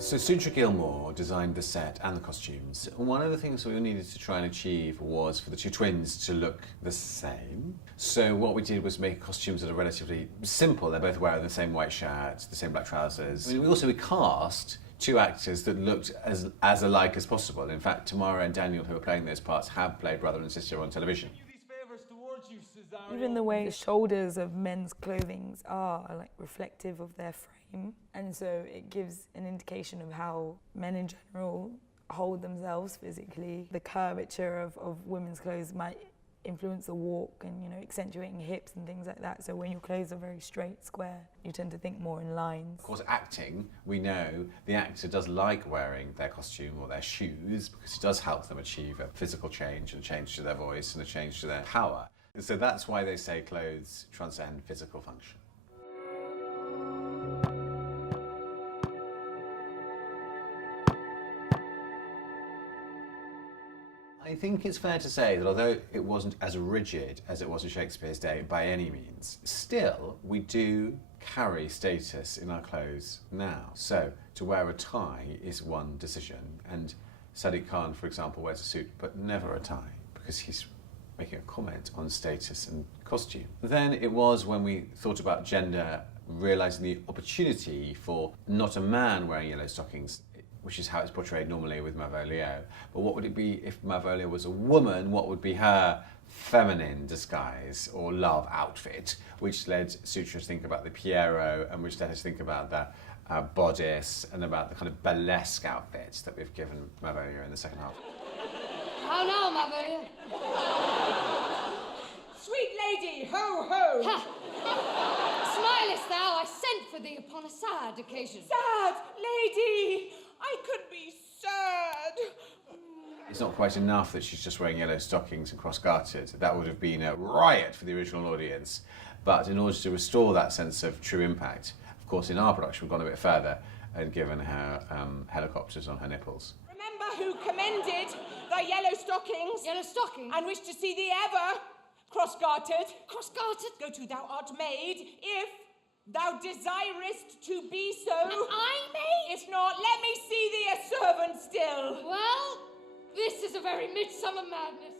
So Soutra Gilmour designed the set and the costumes. One of the things we needed to try and achieve was for the two twins to look the same. So what we did was make costumes that are relatively simple. They're both wearing the same white shirts, the same black trousers. We cast two actors that looked as alike as possible. In fact, Tamara and Daniel, who are playing those parts, have played brother and sister on television. Even the way the shoulders of men's clothing are like reflective of their frame, and so it gives an indication of how men in general hold themselves physically. The curvature of women's clothes might influence the walk and, you know, accentuating hips and things like that. So when your clothes are very straight, square, you tend to think more in lines. Of course, acting, we know the actor does like wearing their costume or their shoes because it does help them achieve a physical change and a change to their voice and a change to their power. So that's why they say clothes transcend physical function. I think it's fair to say that although it wasn't as rigid as it was in Shakespeare's day by any means, still we do carry status in our clothes now. So to wear a tie is one decision, and Sadiq Khan, for example, wears a suit but never a tie because he's making a comment on status and costume. Then it was when we thought about gender, realising the opportunity for not a man wearing yellow stockings, which is how it's portrayed normally with Malvolia, but what would it be if Malvolia was a woman? What would be her feminine disguise or love outfit, which led Soutra to think about the Pierrot, and which led us to think about the bodice and about the kind of burlesque outfits that we've given Malvolia in the second half. How now, Malvolia? Sweet lady, ho ho! Ha! Smilest thou, I sent for thee upon a sad occasion. Sad lady, I could be sad. It's not quite enough that she's just wearing yellow stockings and cross-gartered. That would have been a riot for the original audience. But in order to restore that sense of true impact, of course, in our production, we've gone a bit further and given her helicopters on her nipples. Remember who commended thy yellow stockings? Yellow stockings? And wished to see thee ever cross-gartered? Cross-gartered? Go to, thou art made, if thou desirest to be so. Am I made? If not, let me see thee a servant still. Well, this is a very midsummer madness.